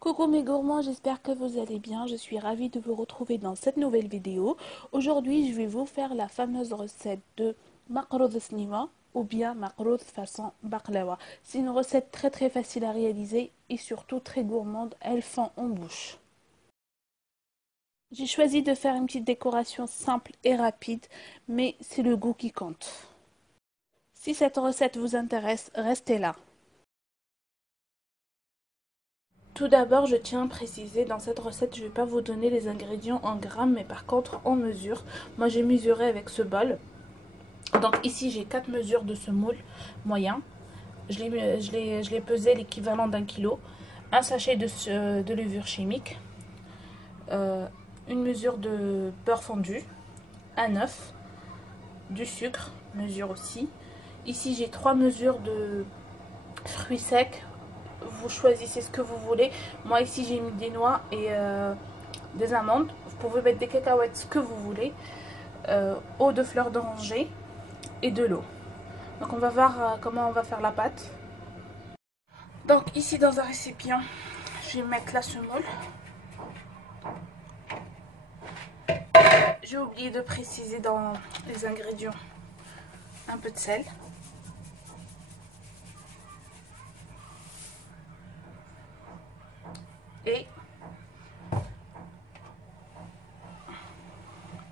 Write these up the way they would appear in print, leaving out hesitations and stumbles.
Coucou mes gourmands, j'espère que vous allez bien. Je suis ravie de vous retrouver dans cette nouvelle vidéo. Aujourd'hui, je vais vous faire la fameuse recette de makroud snima ou bien makroud façon baklawa. C'est une recette très facile à réaliser et surtout très gourmande. Elle fend en bouche. J'ai choisi de faire une petite décoration simple et rapide, mais c'est le goût qui compte. Si cette recette vous intéresse, restez là. Tout d'abord, je tiens à préciser, dans cette recette, je ne vais pas vous donner les ingrédients en grammes, mais par contre en mesure. Moi, j'ai mesuré avec ce bol. Donc ici, j'ai 4 mesures de semoule moyen. Je l'ai pesé l'équivalent d'un kilo. Un sachet de levure chimique. Une mesure de beurre fondu. Un œuf. Du sucre, mesure aussi. Ici, j'ai 3 mesures de fruits secs. Vous choisissez ce que vous voulez. Moi, ici, j'ai mis des noix et des amandes. Vous pouvez mettre des cacahuètes, ce que vous voulez. Eau de fleurs d'oranger et de l'eau. Donc, on va voir comment on va faire la pâte. Donc, ici, dans un récipient, je vais mettre la semoule. J'ai oublié de préciser dans les ingrédients un peu de sel. Et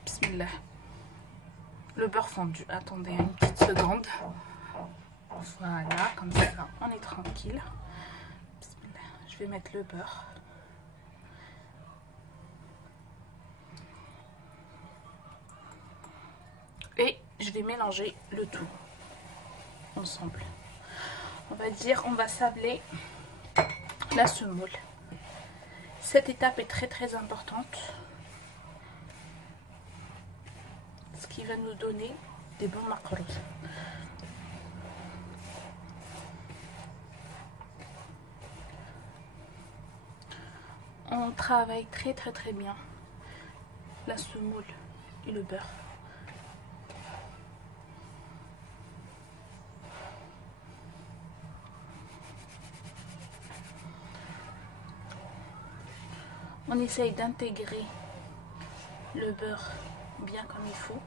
bismillah, le beurre fondu. Attendez une petite seconde. Voilà, comme ça, on est tranquille. Bismillah. Je vais mettre le beurre. Et je vais mélanger le tout ensemble. On va sabler la semoule. Cette étape est très importante. Ce qui va nous donner des bons makroud. On travaille très bien la semoule et le beurre. On essaye d'intégrer le beurre bien comme il faut.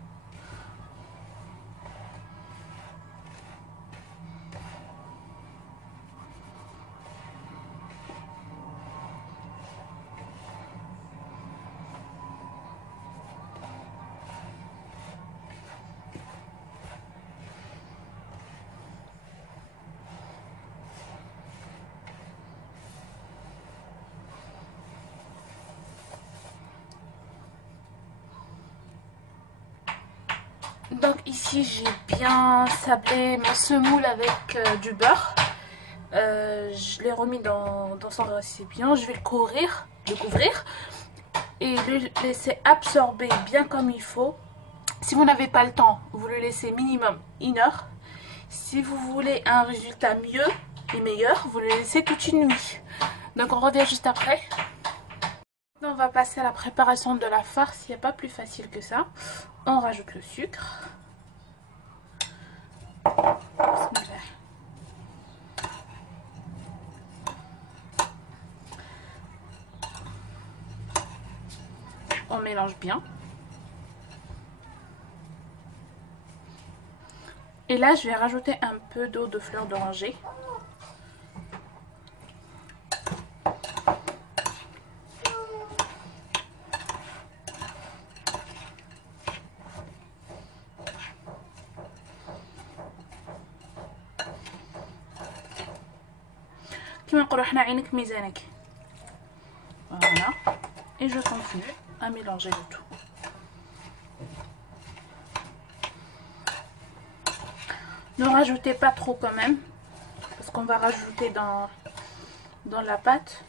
Donc ici j'ai bien sablé ma semoule avec du beurre. Je l'ai remis dans son récipient. Je vais le couvrir et le laisser absorber bien comme il faut. Si vous n'avez pas le temps, vous le laissez minimum 1 heure. Si vous voulez un résultat mieux et meilleur, vous le laissez toute une nuit. Donc on revient juste après. On va passer à la préparation de la farce. Il n'y a pas plus facile que ça. On rajoute le sucre. On mélange bien. Et là, je vais rajouter un peu d'eau de fleur d'oranger. Voilà. Et je continue à mélanger le tout. Ne rajoutez pas trop quand même, parce qu'on va rajouter dans la pâte.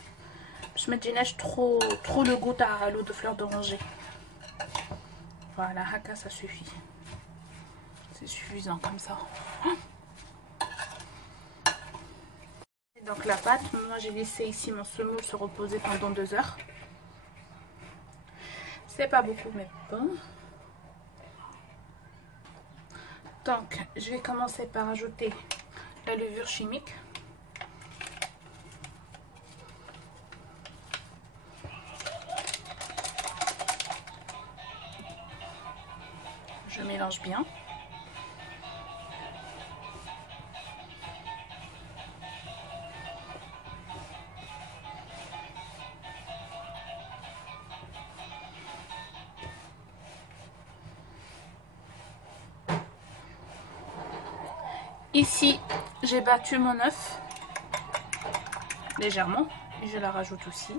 Je mets trop le goût à l'eau de fleur d'oranger. Voilà, haka, ça suffit. C'est suffisant comme ça. Donc la pâte, moi j'ai laissé ici mon semoule se reposer pendant 2 heures. C'est pas beaucoup mais bon. Donc je vais commencer par ajouter la levure chimique. mélange bien. Ici, j'ai battu mon œuf légèrement et je la rajoute aussi.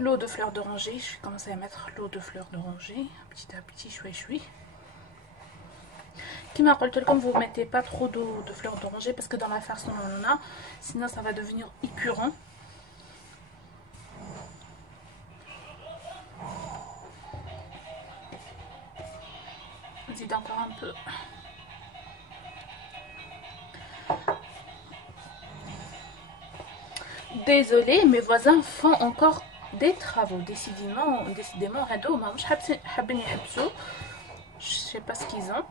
L'eau de fleur d'oranger, je vais commencer à mettre l'eau de fleur d'oranger petit à petit, choui. Comme je vous vous mettez pas trop d'eau de fleur d'oranger parce que dans la farce on en a, sinon ça va devenir épurant. Vide encore un peu. Désolée, mes voisins font encore des travaux. Décidément, je sais pas ce qu'ils ont.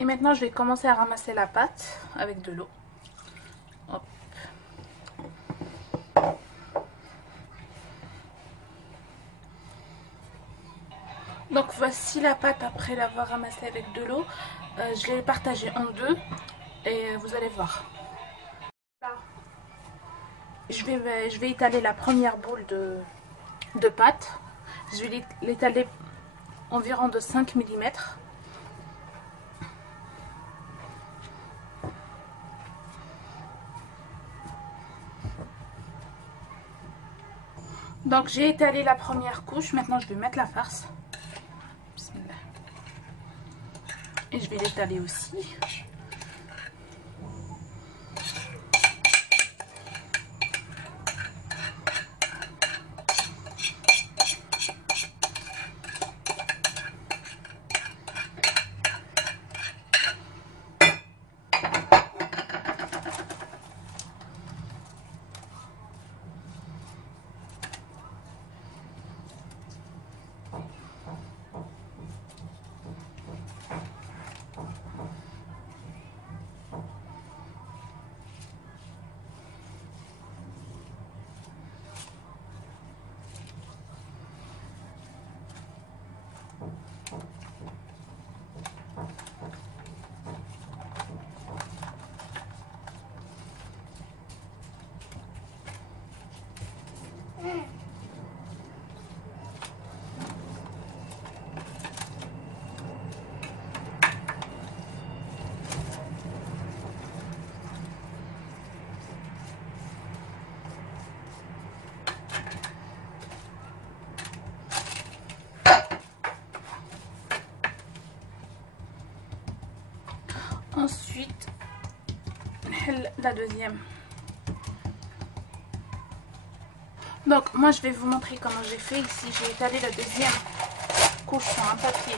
Et maintenant, je vais commencer à ramasser la pâte avec de l'eau. Hop. Donc voici la pâte après l'avoir ramassée avec de l'eau. Je l'ai partagée en deux et vous allez voir. Je vais étaler la première boule de pâte. Je vais l'étaler environ de 5 mm. Donc j'ai étalé la première couche, maintenant je vais mettre la farce. Et je vais l'étaler aussi. Ensuite, la deuxième. Donc moi je vais vous montrer comment j'ai fait. Ici j'ai étalé la deuxième couche sur un papier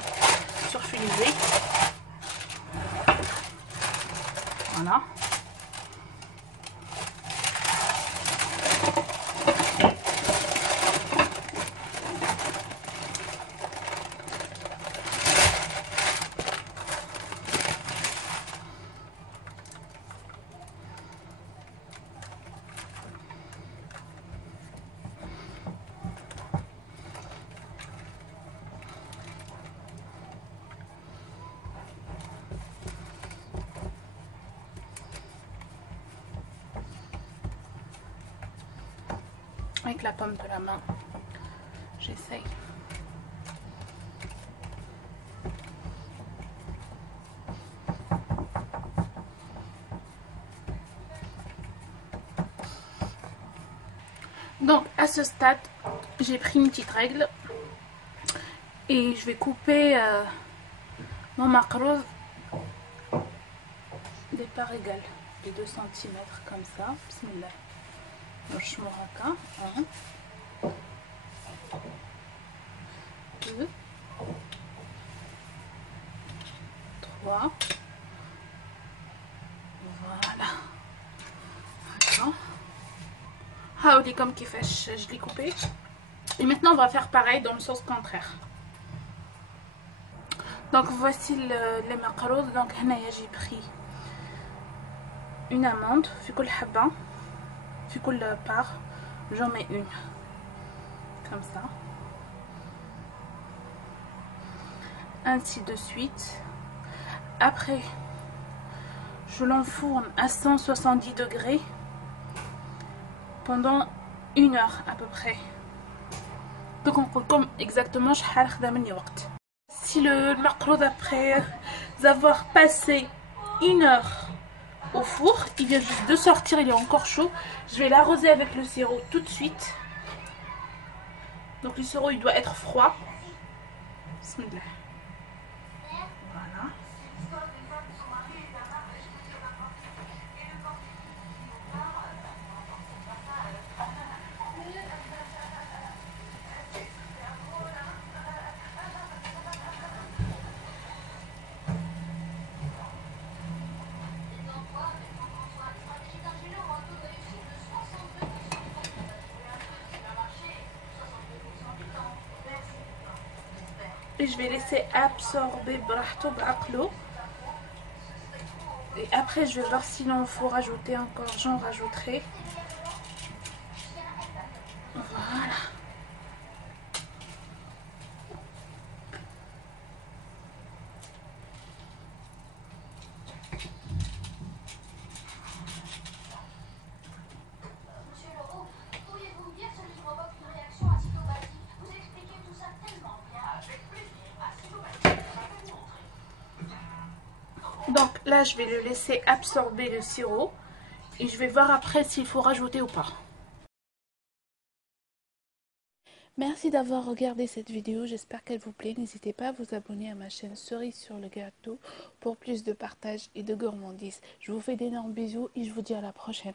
surfilisé. Voilà. Avec la paume de la main, j'essaye. Donc à ce stade, j'ai pris une petite règle et je vais couper mon maquereau des parts égales, de 2 cm comme ça. Bismillah. Je me raca. 1, 2, 3. Voilà. Haouli comme كيفاش je l'ai coupé. Et maintenant on va faire pareil dans le sens contraire. Donc voici les macaroons. Donc j'ai pris une amande في كل حبة في كل part. J'en mets une comme ça, ainsi de suite. Après je l'enfourne à 170 degrés pendant 1 heure à peu près. Donc on compte comme exactement si le macaron après avoir passé 1 heure au four, il vient juste de sortir, il est encore chaud. Je vais l'arroser avec le sirop tout de suite. Donc le sirop il doit être froid. Bismillah. Voilà. Et je vais laisser absorber brahto b'aqlo. Et après je vais voir sinon il faut rajouter encore, j'en rajouterai. Voilà. Donc là je vais le laisser absorber le sirop et je vais voir après s'il faut rajouter ou pas. Merci d'avoir regardé cette vidéo, j'espère qu'elle vous plaît. N'hésitez pas à vous abonner à ma chaîne Cerise sur le gâteau pour plus de partage et de gourmandise. Je vous fais d'énormes bisous et je vous dis à la prochaine.